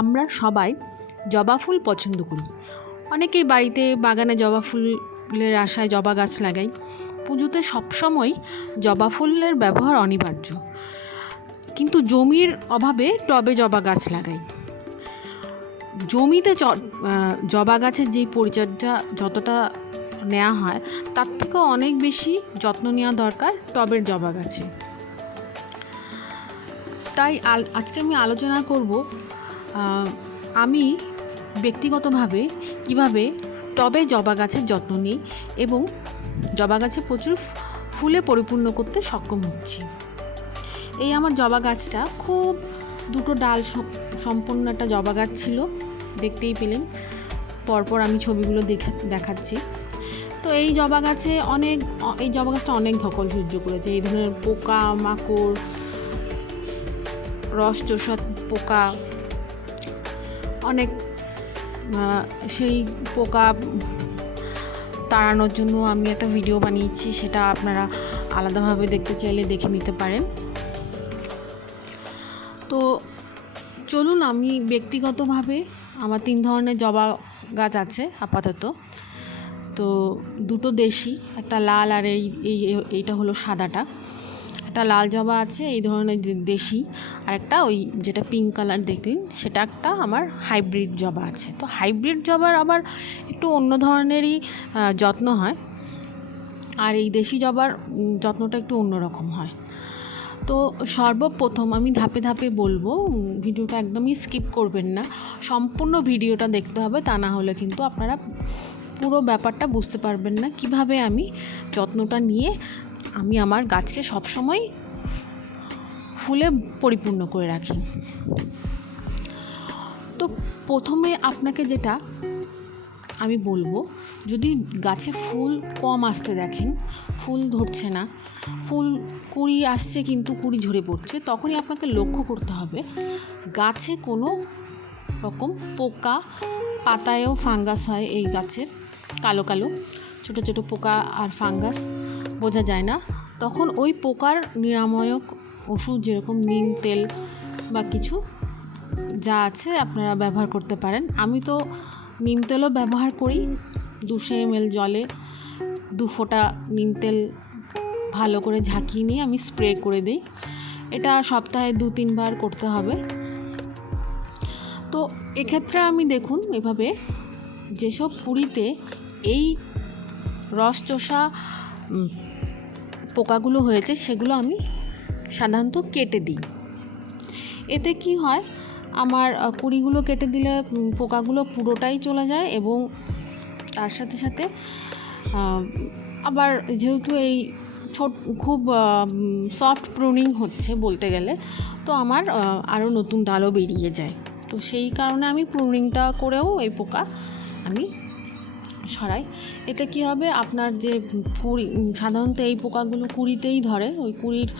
আমরা সবাই জবা ফুল পছন্দ করি। অনেকেই বাড়িতে বাগানে জবা ফুলের আশায় জবা গাছ লাগাই। পুজোতে সবসময় জবা ফুলের ব্যবহার অনিবার্য, কিন্তু জমির অভাবে টবে জবা গাছ লাগাই। জমিতে জবা গাছের যেই পরিচর্যা যতটা নেওয়া হয় তার থেকেও অনেক বেশি যত্ন নেওয়া দরকার টবের জবা গাছে। তাই আজকে আমি আলোচনা করব আমি ব্যক্তিগতভাবে কিভাবে টবে জবা গাছের যত্ন নিই এবং জবা গাছে প্রচুর ফুলে পরিপূর্ণ করতে সক্ষম হচ্ছি। এই আমার জবা গাছটা খুব দুটো ডাল সম্পন্ন একটা জবা গাছ ছিল, দেখতেই পেলেন, পরপর আমি ছবিগুলো দেখাচ্ছি। তো এই জবা গাছটা অনেক ধকল সহ্য করেছে। এই ধরনের পোকা মাকড়, রস চোষা পোকা, অনেক সেই পোকা তাড়ানোর জন্য আমি একটা ভিডিও বানিয়েছি, সেটা আপনারা আলাদাভাবে দেখতে চাইলে দেখে নিতে পারেন। তো চলুন, আমি ব্যক্তিগতভাবে আমার 3 ধরনের জবা গাছ আছে আপাতত। তো দুটো দেশি, একটা লাল, আর এইটা হলো সাদাটা। একটা লাল জবা আছে এই ধরনের দেশি, আর একটা ওই যেটা পিঙ্ক কালার দেখলেন সেটা একটা আমার হাইব্রিড জবা আছে। তো হাইব্রিড জবার আবার একটু অন্য ধরনেরই যত্ন হয়, আর এই দেশি জবার যত্নটা একটু অন্যরকম হয়। তো সর্বপ্রথম আমি ধাপে ধাপে বলবো, ভিডিওটা একদমই স্কিপ করবেন না, সম্পূর্ণ ভিডিওটা দেখতে হবে, তা না হলে কিন্তু আপনারা পুরো ব্যাপারটা বুঝতে পারবেন না কিভাবে আমি যত্নটা নিয়ে আমি আমার গাছকে সবসময় ফুলে পরিপূর্ণ করে রাখি। তো প্রথমে আপনাকে যেটা আমি বলবো, যদি গাছে ফুল কম আসতে দেখেন, ফুল ধরছে না, ফুল কুঁড়ি আসছে কিন্তু কুঁড়ি ঝরে পড়ছে, তখনই আপনাকে লক্ষ্য করতে হবে গাছে কোনো রকম পোকা, পাতায়ও ফাঙ্গাস হয় এই গাছের, কালো কালো ছোটো ছোটো পোকা আর ফাঙ্গাস বোঝা যায় না। তখন ওই পোকার নিরাময়ক ওষুধ যেরকম নিম তেল বা কিছু যা আছে আপনারা ব্যবহার করতে পারেন। আমি তো নিম তেলও ব্যবহার করি। 200 ml জলে 2 ফোঁটা নিম তেল ভালো করে ঝাঁকিয়ে নিয়ে আমি স্প্রে করে দিই। এটা সপ্তাহে 2-3 বার করতে হবে। তো এক্ষেত্রে আমি দেখুন এভাবে যেসব কুঁড়িতে এই রস চোষা পোকাগুলো হয়েছে সেগুলো আমি সাধারণত কেটে দিই। এতে কি হয়, আমার কুঁড়িগুলো কেটে দিলে পোকাগুলো পুরোটাই চলে যায়, এবং তার সাথে সাথে আবার যেহেতু এই খুব সফট প্রুনিং হচ্ছে বলতে গেলে, তো আমার আরও নতুন ডালও বেরিয়ে যায়। তো সেই কারণে আমি প্রুনিংটা করেও এই পোকা আমি সরাই। এতে কি হবে, আপনার যে কুঁড়ি, সাধারণত এই পোকাগুলো কুঁড়িতেই ধরে, ওই কুঁড়ির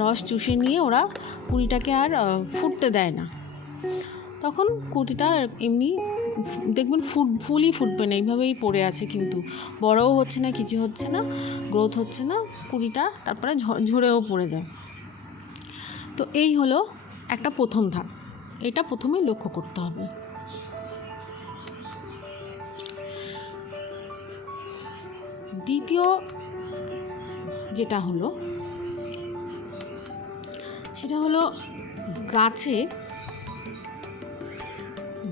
রস চুষে নিয়ে ওরা কুঁড়িটাকে আর ফুটতে দেয় না। তখন কুঁড়িটা এমনি দেখবেন ফুলই ফুটবে না, এইভাবেই পড়ে আছে, কিন্তু বড়ও হচ্ছে না, কিছু হচ্ছে না, গ্রোথ হচ্ছে না, কুঁড়িটা তারপরে ঝরেও পড়ে যায়। তো এই হলো একটা প্রথম ধাপ, এটা প্রথমেই লক্ষ্য করতে হবে। দ্বিতীয় যেটা হলো সেটা হলো গাছে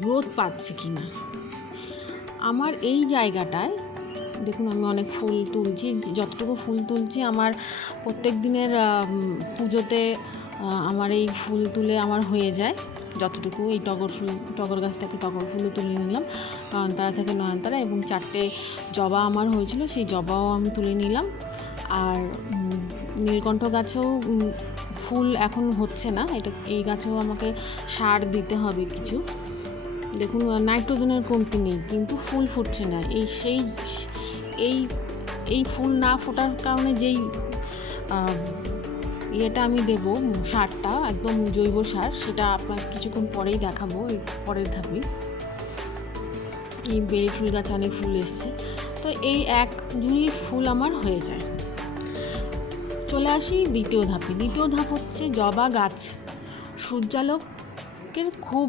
গ্রোথ পাচ্ছে কি না। আমার এই জায়গাটায় দেখুন আমি অনেক ফুল তুলছি, যতটুকু ফুল তুলছি আমার প্রত্যেক দিনের পুজোতে আমার এই ফুল তুলে আমার হয়ে যায় যতটুকু। এই টগর গাছ থেকে টগর ফুলও তুলে নিলাম, নয়নতারা থেকে নয়নতারা, এবং 4টে জবা আমার হয়েছিল, সেই জবাও আমি তুলে নিলাম। আর নীলকণ্ঠ গাছেও ফুল এখন হচ্ছে না, এই গাছেও আমাকে সার দিতে হবে কিছু। দেখুন নাইট্রোজেনের কমতি নেই, কিন্তু ফুল ফুটছে না। এই ফুল না ফোটার কারণে যেই এটা আমি দেব সারটা, একদম জৈব সার, সেটা আপনার কিছুক্ষণ পরেই দেখাবো। এই পরের ধাপে এই বেলি ফুল গাছ অনেক ফুল এসছে, তো এই এক ঝুড়ি ফুল আমার হয়ে যায়। চলে আসি দ্বিতীয় ধাপে। দ্বিতীয় ধাপ হচ্ছে জবা গাছ সূর্যালোকের খুব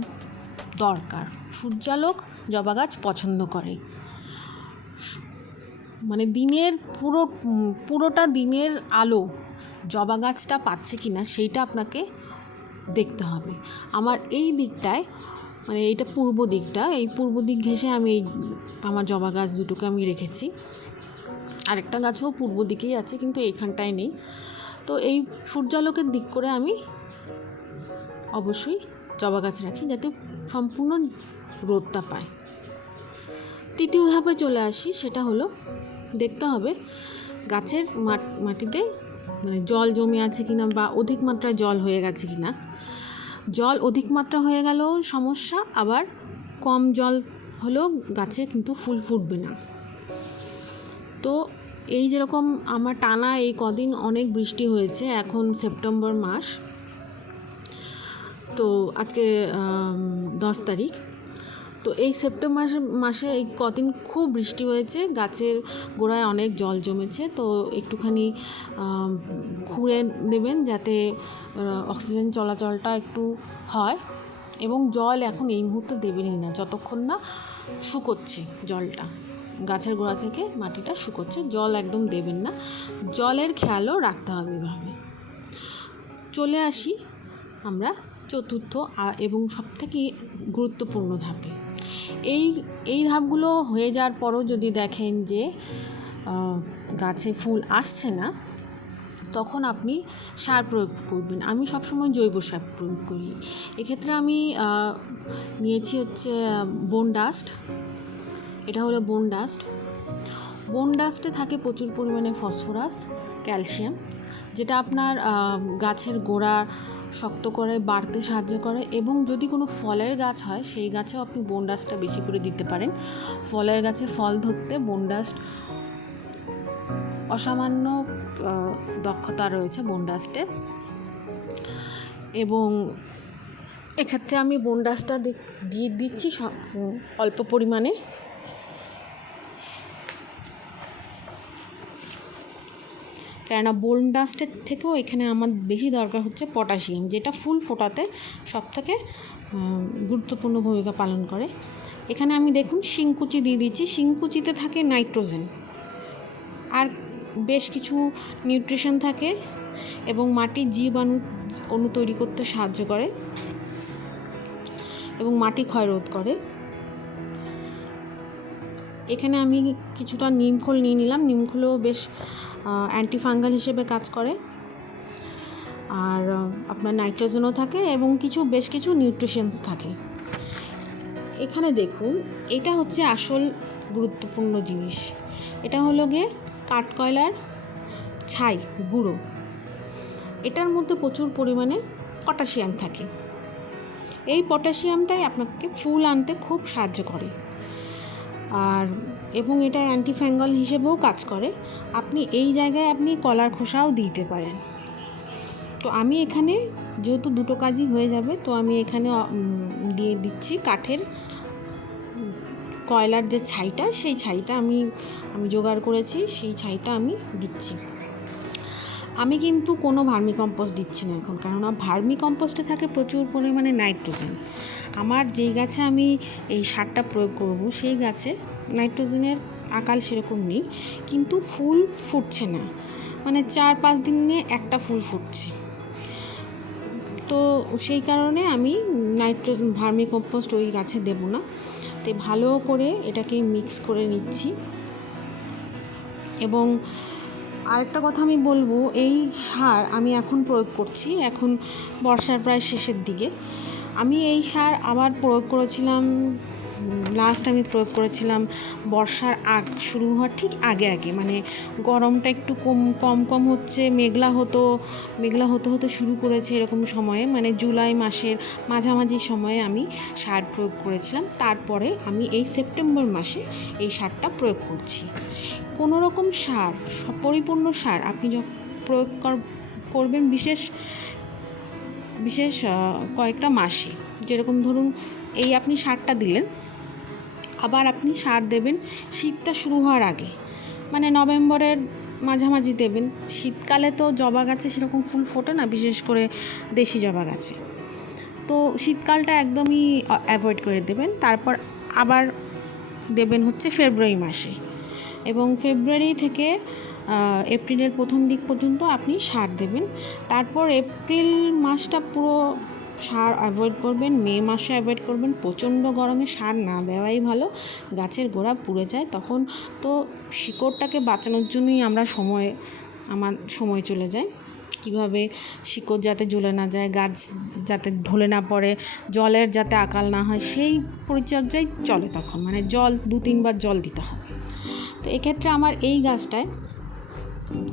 দরকার। সূর্যালোক জবা গাছ পছন্দ করে। মানে পুরোটা দিনের আলো জবা গাছটা পাচ্ছে কি না সেইটা আপনাকে দেখতে হবে। আমার এই দিকটায়, মানে এইটা পূর্ব দিকটা, এই পূর্ব দিক ঘেঁষে আমি আমার জবা গাছ দুটোকে আমি রেখেছি। আরেকটা গাছও পূর্ব দিকেই আছে, কিন্তু এইখানটায় নেই। তো এই সূর্যালোকের দিক করে আমি অবশ্যই জবা গাছ রাখি, যাতে সম্পূর্ণ রোদটা পায়। তৃতীয় ধাপে চলে আসি, সেটা হলো দেখতে হবে গাছের মাটিতে মানে জল জমে আছে কিনা, বা অধিক মাত্রায় জল হয়ে গেছে কিনা। জল অধিক মাত্রা হয়ে গেলেও সমস্যা, আবার কম জল হলেও গাছে কিন্তু ফুল ফুটবে না। তো এই যেরকম আমার টানা এই কদিন অনেক বৃষ্টি হয়েছে, এখন সেপ্টেম্বর মাস, তো আজকে 10 তারিখ। তো এই সেপ্টেম্বর মাসে এই কদিন খুব বৃষ্টি হয়েছে, গাছের গোড়ায় অনেক জল জমেছে। তো একটুখানি খুঁড়ে দেবেন, যাতে অক্সিজেন চলাচলটা একটু হয়। এবং জল এখন এই মুহূর্তে দেবেনই না, যতক্ষণ না শুকোচ্ছে জলটা, গাছের গোড়া থেকে মাটিটা শুকোচ্ছে, জল একদম দেবেন না। জলের খেয়ালও রাখতে হবে এভাবে। চলে আসি আমরা চতুর্থ এবং সবথেকে গুরুত্বপূর্ণ ধাপে। এই ধাপগুলো হয়ে যাওয়ার পরও যদি দেখেন যে গাছে ফুল আসছে না, তখন আপনি সার প্রয়োগ করবেন। আমি সবসময় জৈব সার প্রয়োগ করি। এক্ষেত্রে আমি নিয়েছি হচ্ছে বোন ডাস্ট। এটা হলো বোন ডাস্ট। বোন ডাস্টে থাকে প্রচুর পরিমাণে ফসফরাস, ক্যালসিয়াম, যেটা আপনার গাছের গোড়া শক্ত করে বাড়তে সাহায্য করে। এবং যদি কোনো ফলের গাছ হয়, সেই গাছেও আপনি বোন ডাস্টটা বেশি করে দিতে পারেন। ফলের গাছে ফল ধরতে বোন ডাস্ট অসামান্য দক্ষতা রয়েছে বোন ডাস্টের। এবং এক্ষেত্রে আমি বোন ডাস্টটা দিয়ে দিচ্ছি অল্প পরিমাণে। কেননা বোন ডাস্টের থেকেও এখানে আমার বেশি দরকার হচ্ছে পটাশিয়াম, যেটা ফুল ফোটাতে সবথেকে গুরুত্বপূর্ণ ভূমিকা পালন করে। এখানে আমি দেখুন শিংকুচি দিয়ে দিচ্ছি। শিংকুচিতে থাকে নাইট্রোজেন আর বেশ কিছু নিউট্রিশন থাকে, এবং মাটির জীবাণু তৈরি করতে সাহায্য করে এবং মাটি ক্ষয় রোধ করে। এখানে আমি কিছুটা নিমখোল নিয়ে নিলাম। নিমখোলও বেশ অ্যান্টিফাঙ্গাল হিসেবে কাজ করে, আর আপনার নাইট্রোজেনও থাকে এবং বেশ কিছু নিউট্রিশনস থাকে। এখানে দেখুন, এটা হচ্ছে আসল গুরুত্বপূর্ণ জিনিস। এটা হলো গিয়ে কাঠকয়লার ছাই গুঁড়ো। এটার মধ্যে প্রচুর পরিমাণে পটাশিয়াম থাকে। এই পটাশিয়ামটাই আপনাকে ফুল আনতে খুব সাহায্য করে, এবং এটা অ্যান্টিফাঙ্গাল হিসেবেও কাজ করে। আপনি এই জায়গায় আপনি কলার খোসাও দিতে পারেন। তো আমি এখানে যেহেতু দুটো কাজই হয়ে যাবে, তো আমি এখানে দিয়ে দিচ্ছি কাঠের কয়লার যে ছাইটা, সেই ছাইটা আমি জোগাড় করেছি, সেই ছাইটা আমি দিচ্ছি। আমি কিন্তু কোনো ভার্মি কম্পোস্ট দিচ্ছি না এখন, কেননা ভার্মি কম্পোস্টে থাকে প্রচুর পরিমাণে নাইট্রোজেন। আমার যেই গাছে আমি এই সারটা প্রয়োগ করব, সেই গাছে নাইট্রোজেনের আকাল সেরকম নেই, কিন্তু ফুল ফুটছে না, মানে 4-5 দিন নিয়ে একটা ফুল ফুটছে। তো সেই কারণে আমি ভার্মি কম্পোস্ট ওই গাছে দেব না। তো ভালো করে এটাকে মিক্স করে নিচ্ছি। এবং আরেকটা কথা আমি বলবো, এই সার আমি এখন প্রয়োগ করছি, এখন বর্ষার প্রায় শেষের দিকে। আমি এই সার আবার প্রয়োগ করেছিলাম, লাস্ট আমি প্রয়োগ করেছিলাম বর্ষার শুরু হওয়ার ঠিক আগে, মানে গরমটা একটু কম হচ্ছে, মেঘলা হতে শুরু করেছে এরকম সময়ে, মানে জুলাই মাসের মাঝামাঝি সময়ে আমি সার প্রয়োগ করেছিলাম। তারপরে আমি এই সেপ্টেম্বর মাসে এই সারটা প্রয়োগ করছি। কোনো রকম সার, পরিপূর্ণ সার আপনি যখন প্রয়োগ করবেন বিশেষ কয়েকটা মাসে, যেরকম ধরুন এই আপনি সারটা দিলেন, আবার আপনি সার দেবেন শীতটা শুরু হওয়ার আগে, মানে নভেম্বরের মাঝামাঝি দেবেন। শীতকালে তো জবা গাছে সেরকম ফুল ফোটে না, বিশেষ করে দেশি জবা গাছে। তো শীতকালটা একদমই অ্যাভয়েড করে দেবেন। তারপর আবার দেবেন হচ্ছে ফেব্রুয়ারি মাসে, এবং ফেব্রুয়ারি থেকে এপ্রিলের প্রথম দিক পর্যন্ত আপনি সার দেবেন। তারপর এপ্রিল মাসটা পুরো সার অ্যাভয়েড করবেন, মে মাসে অ্যাভয়েড করবেন। প্রচণ্ড গরমে সার না দেওয়াই ভালো, গাছের গোড়া পুড়ে যায়। তখন তো শিকড়টাকে বাঁচানোর জন্যই আমার সময় চলে যায়, কিভাবে শিকড় যাতে জ্বলে না যায়, গাছ যাতে ঢলে না পড়ে, জলের যাতে আকাল না হয়, সেই পরিচর্যায় চলে তখন। মানে জল 2-3 বার জল দিতে হবে। তো এক্ষেত্রে আমার এই গাছটায়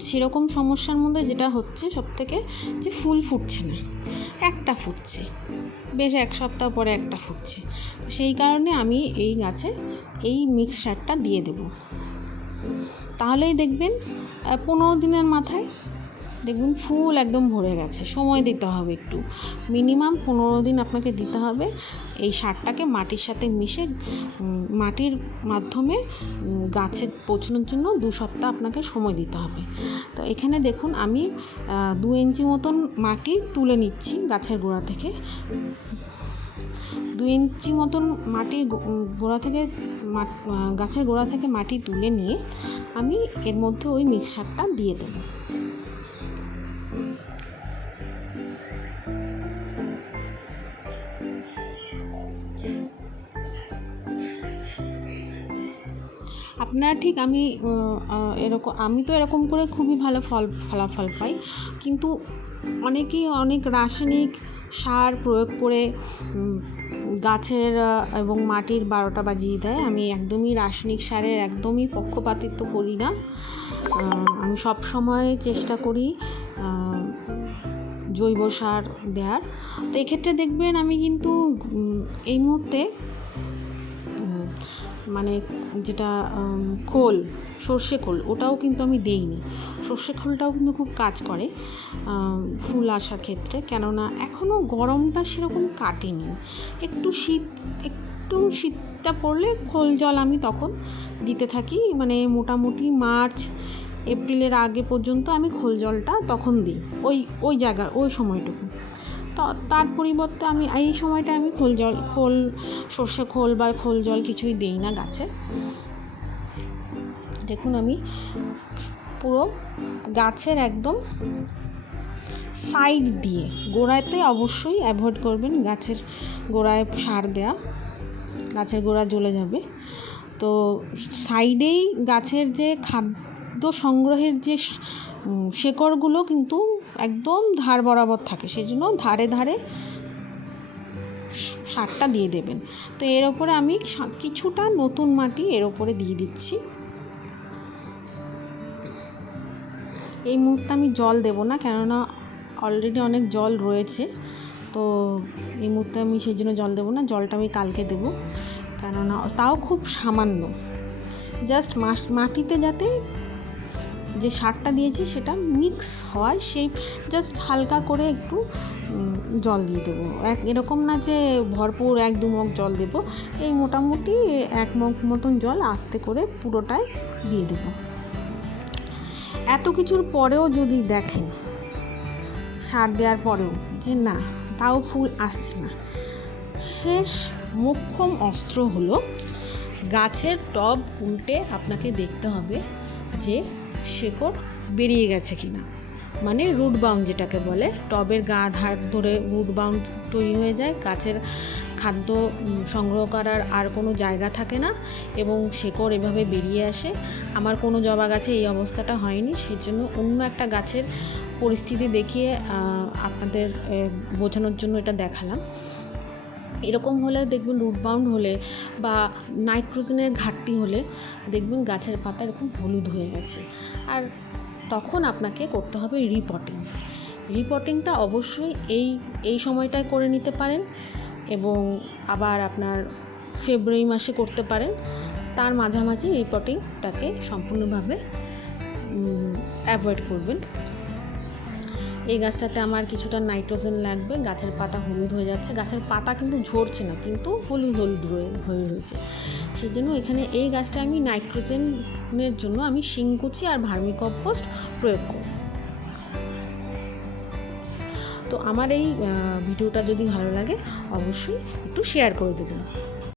সেরকম সমস্যার মধ্যে যেটা হচ্ছে সবথেকে, যে ফুল ফুটছে না, একটা ফুটছে, বেশ 1 সপ্তাহ পরে একটা ফুটছে। সেই কারণে আমি এই গাছে এই মিক্সচারটা দিয়ে দেব। তাহলেই দেখবেন 15 দিনের মাথায় দেখবেন ফুল একদম ভরে গেছে। সময় দিতে হবে একটু, মিনিমাম 15 দিন আপনাকে দিতে হবে। এই সারটাকে মাটির সাথে মিশে মাটির মাধ্যমে গাছে পৌঁছানোর জন্য 2 সপ্তাহ আপনাকে সময় দিতে হবে। তো এখানে দেখুন আমি 2 ইঞ্চি মতন মাটি তুলে নিচ্ছি গাছের গোড়া থেকে। 2 ইঞ্চি মতন মাটির গোড়া থেকে গাছের গোড়া থেকে মাটি তুলে নিয়ে আমি এর মধ্যে ওই মিক্সচারটা দিয়ে দেব। আপনারা ঠিক আমি তো এরকম করে খুবই ভালো ফলাফল পাই, কিন্তু অনেকেই অনেক রাসায়নিক সার প্রয়োগ করে গাছের এবং মাটির 12টা বাজিয়ে দেয়। আমি একদমই রাসায়নিক সারের একদমই পক্ষপাতিত্ব করি না। আমি সব সময় চেষ্টা করি জৈব সার দেওয়ার। তো এক্ষেত্রে দেখবেন আমি কিন্তু এই মুহূর্তে মানে যেটা সর্ষে খোল, ওটাও কিন্তু আমি দেইনি। সর্ষে খোলটাও কিন্তু খুব কাজ করে ফুল আসার ক্ষেত্রে, কেননা এখনও গরমটা সেরকম কাটেনি। একটু শীতটা পড়লে খোল জল আমি তখন দিতে থাকি। মানে মোটামুটি মার্চ এপ্রিলের আগে পর্যন্ত আমি খোল জলটা তখন দিই, ওই সময়টুকু। তো তার পরিবর্তে আমি এই সময়টা আমি সর্ষে খোল বা খোল জল কিছুই দিই না গাছে। দেখুন আমি পুরো গাছের একদম সাইড দিয়ে, গোড়াতে অবশ্যই অ্যাভয়েড করবেন গাছের গোড়ায় সার দেয়া, গাছের গোড়া জ্বলে যাবে। তো সাইডেই গাছের যে খাদ্য সংগ্রহের যে শেকড়গুলো কিন্তু একদম ধার বরাবর থাকে, সেই জন্য ধারে ধারে সারটা দিয়ে দেবেন। তো এর ওপরে আমি কিছুটা নতুন মাটি এর ওপরে দিয়ে দিচ্ছি। এই মুহূর্তে আমি জল দেব না, কেননা অলরেডি অনেক জল রয়েছে। তো এই মুহূর্তে আমি সেই জন্য জল দেব না, জলটা আমি কালকে দেব। কেননা তাও খুব সামান্য, জাস্ট মাটিতে যাতে যে সারটা দিয়েছি সেটা মিক্স হয়, সেই জাস্ট হালকা করে একটু জল দিয়ে দেবো। এরকম না যে ভরপুর 1-2 মগ জল দেব, এই মোটামুটি 1 মগ মতন জল আস্তে করে পুরোটাই দিয়ে দেব। এত কিছুর পরেও যদি দেখেন, সার দেওয়ার পরেও যে না, তাও ফুল আসছে না, শেষ মোক্ষম অস্ত্র হলো গাছের টব উল্টে আপনাকে দেখতে হবে যে শেকড় বেরিয়ে গেছে কিনা। মানে রুট বাউন্ড যেটাকে বলে, টবের গা ধার ধরে রুট বাউন্ড তৈরি হয়ে যায়, গাছের খাদ্য সংগ্রহ করার আর কোনো জায়গা থাকে না এবং শেকড় এভাবে বেরিয়ে আসে। আমার কোনো জবা গাছে এই অবস্থাটা হয়নি, সেই জন্য অন্য একটা গাছের পরিস্থিতি দেখিয়ে আপনাদের বোঝানোর জন্য এটা দেখালাম। এরকম হলে দেখবেন, রুট বাউন্ড হলে বা নাইট্রোজেনের ঘাটতি হলে দেখবেন গাছের পাতা এরকম হলুদ হয়ে গেছে। আর তখন আপনাকে করতে হবে রিপোর্টিংটা অবশ্যই এই সময়টায় করে নিতে পারেন, এবং আবার আপনার ফেব্রুয়ারি মাসে করতে পারেন। তার মাঝামাঝি রিপোর্টিংটাকে সম্পূর্ণভাবে অ্যাভয়েড করবেন। এই গাছটাতে আমার কিছুটা নাইট্রোজেন লাগবে। গাছের পাতা হলুদ হয়ে যাচ্ছে, গাছের পাতা কিন্তু ঝরছে না, কিন্তু হলুদ হয়ে রয়েছে। সেই জন্য এখানে এই গাছটা আমি নাইট্রোজেনের জন্য আমি শিংকুচি আর ভার্মিকম্পোস্ট প্রয়োগ করব। তো আমার এই ভিডিওটা যদি ভালো লাগে অবশ্যই একটু শেয়ার করে দেবেন।